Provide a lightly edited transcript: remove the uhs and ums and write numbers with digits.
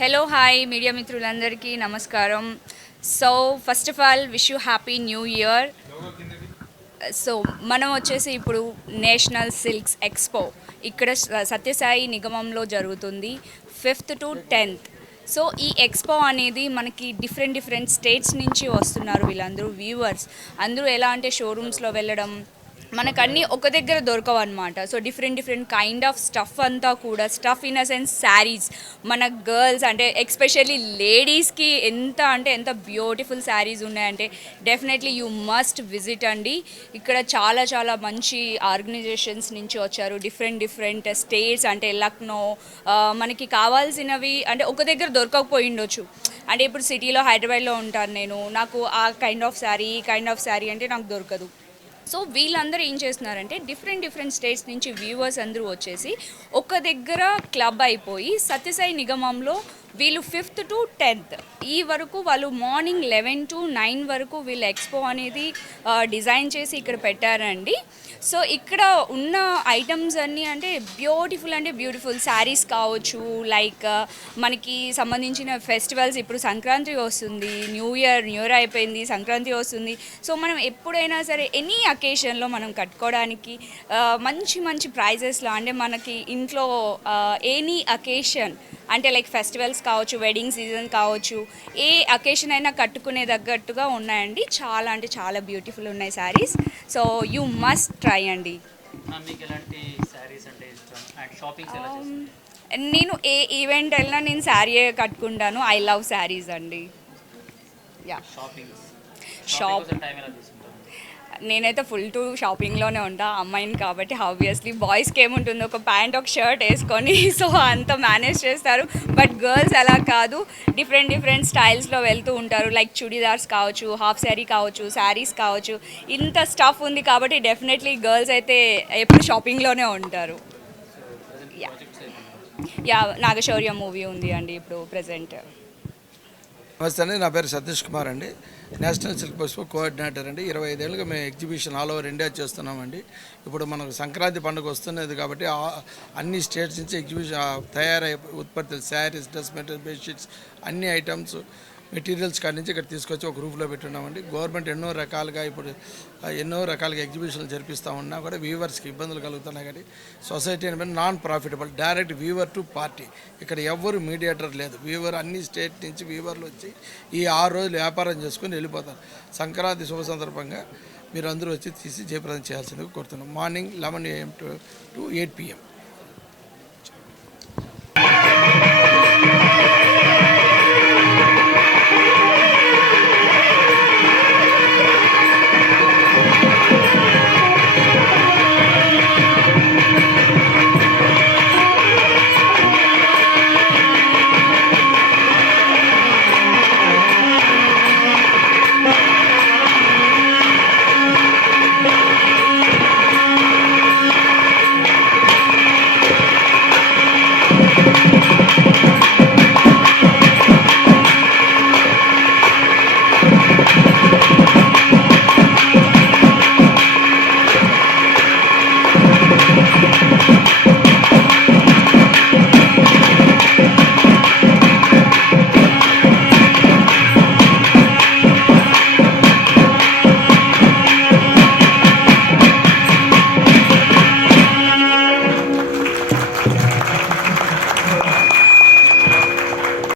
Hello hi media మిత్రులందరికీ నమస్కారం. So first of all wish you happy new year. So మనం వచ్చేసి ఇప్పుడు నేషనల్ సిల్క్స్ ఎక్స్పో ఇక్కడ సత్యసాయి నిగమంలో జరుగుతుంది 5th to 10th. సో ఈ ఎక్స్పో అనేది మనకి డిఫరెంట్ స్టేట్స్ నుంచి వస్తున్నారు వీళ్ళందరూ వ్యూవర్స్. అందరూ ఎలా అంటే షోరూమ్స్లో వెళ్ళడం మనకన్నీ ఒక దగ్గర దొరకవు అనమాట. So different kind of stuff అంతా కూడా, stuff in a sense saris, మన గర్ల్స్ అంటే ఎక్స్పెషల్లీ లేడీస్కి ఎంత బ్యూటిఫుల్ శారీస్ ఉన్నాయంటే డెఫినెట్లీ యూ మస్ట్ విజిట్ అండి. ఇక్కడ చాలా మంచి ఆర్గనైజేషన్స్ నుంచి వచ్చారు, డిఫరెంట్ స్టేట్స్ అంటే లక్నో. మనకి కావాల్సినవి అంటే ఒక దగ్గర దొరకకపోయి ఉండొచ్చు. అంటే ఇప్పుడు సిటీలో హైదరాబాద్లో ఉంటాను నేను, నాకు ఆ కైండ్ ఆఫ్ శారీ ఈ కైండ్ ఆఫ్ శారీ అంటే నాకు దొరకదు. సో వీళ్ళందరూ ఏం చేస్తున్నారంటే డిఫరెంట్ స్టేట్స్ నుంచి వ్యూవర్స్ అందరూ వచ్చేసి ఒక దగ్గర క్లబ్ అయిపోయి సత్యసాయి నిగమంలో వీళ్ళు 5th to 10th ఈ వరకు వాళ్ళు మార్నింగ్ 11 to 9 వరకు వీళ్ళ ఎక్స్పో అనేది డిజైన్ చేసి ఇక్కడ పెట్టారండి. సో ఇక్కడ ఉన్న ఐటమ్స్ అన్నీ అంటే బ్యూటిఫుల్ శారీస్ కావచ్చు, లైక్ మనకి సంబంధించిన ఫెస్టివల్స్. ఇప్పుడు సంక్రాంతి వస్తుంది, న్యూ ఇయర్ అయిపోయింది, సంక్రాంతి వస్తుంది. సో మనం ఎప్పుడైనా సరే ఎనీ అకేషన్లో మనం కట్టుకోవడానికి మంచి ప్రైజెస్లో అంటే మనకి ఇంట్లో ఎనీ అకేషన్ అంటే లైక్ ఫెస్టివల్స్ కావచ్చు, వెడ్డింగ్ సీజన్ కావచ్చు, ఏ అకేషన్ అయినా కట్టుకునే తగ్గట్టుగా ఉన్నాయండి. చాలా బ్యూటిఫుల్ ఉన్నాయి saris. So you must try అండి. నేను ఏ ఈవెంట్ వెళ్ళినా నేను శారీయే కట్టుకుంటాను. ఐ లవ్ శారీస్ అండి. యా షాప్ నేనైతే ఫుల్ టు షాపింగ్లోనే ఉంటా, అమ్మాయిని కాబట్టి ఆబ్వియస్లీ. బాయ్స్కి ఏముంటుంది, ఒక ప్యాంట్ ఒక షర్ట్ వేసుకొని సో అంత మేనేజ్ చేస్తారు. బట్ గర్ల్స్ అలా కాదు, డిఫరెంట్ స్టైల్స్లో వెళ్తూ ఉంటారు. లైక్ చుడీదార్స్ కావచ్చు, హాఫ్ శారీ కావచ్చు, శారీస్ కావచ్చు. ఇంత స్టఫ్ ఉంది కాబట్టి డెఫినెట్లీ గర్ల్స్ అయితే ఎప్పుడు షాపింగ్లోనే ఉంటారు. యా నాగశౌర్య మూవీ ఉంది అండి ఇప్పుడు ప్రజెంట్. నమస్తే అండి, నా పేరు సతీష్ కుమార్ అండి, నేషనల్ సిల్క్ ఎక్స్పో కోఆర్డినేటర్ అండి. 25 ఏళ్ళుగా మేము ఎగ్జిబిషన్ ఆల్ ఓవర్ ఇండియా చేస్తున్నామండి. ఇప్పుడు మనకు సంక్రాంతి పండుగ వస్తున్నది కాబట్టి అన్ని స్టేట్స్ నుంచి ఎగ్జిబిషన్ తయారై ఉత్పత్తులు, శారీస్, డ్రెస్ మెటీరియల్, బెడ్షీట్స్, అన్ని ఐటమ్స్ మెటీరియల్స్ కాడి నుంచి ఇక్కడ తీసుకొచ్చి ఒక రూఫ్లో పెట్టున్నామండి. గవర్నమెంట్ ఎన్నో రకాలుగా ఎగ్జిబిషన్లు జరిపిస్తూ ఉన్నా కూడా వ్యూవర్స్కి ఇబ్బందులు కలుగుతున్నాయి. కానీ సొసైటీ అనేది non profitable, direct viewer to party. ఇక్కడ ఎవ్వరు మీడియేటర్ లేదు. వ్యూవర్ అన్ని స్టేట్ నుంచి వ్యూవర్లు వచ్చి ఈ 6 రోజులు వ్యాపారం చేసుకుని వెళ్ళిపోతారు. సంక్రాంతి శుభ సందర్భంగా మీరు అందరూ వచ్చి తీసి జయప్రదం చేయాల్సిందిగా కోరుతున్నాం. Morning 11 AM to 8 PM.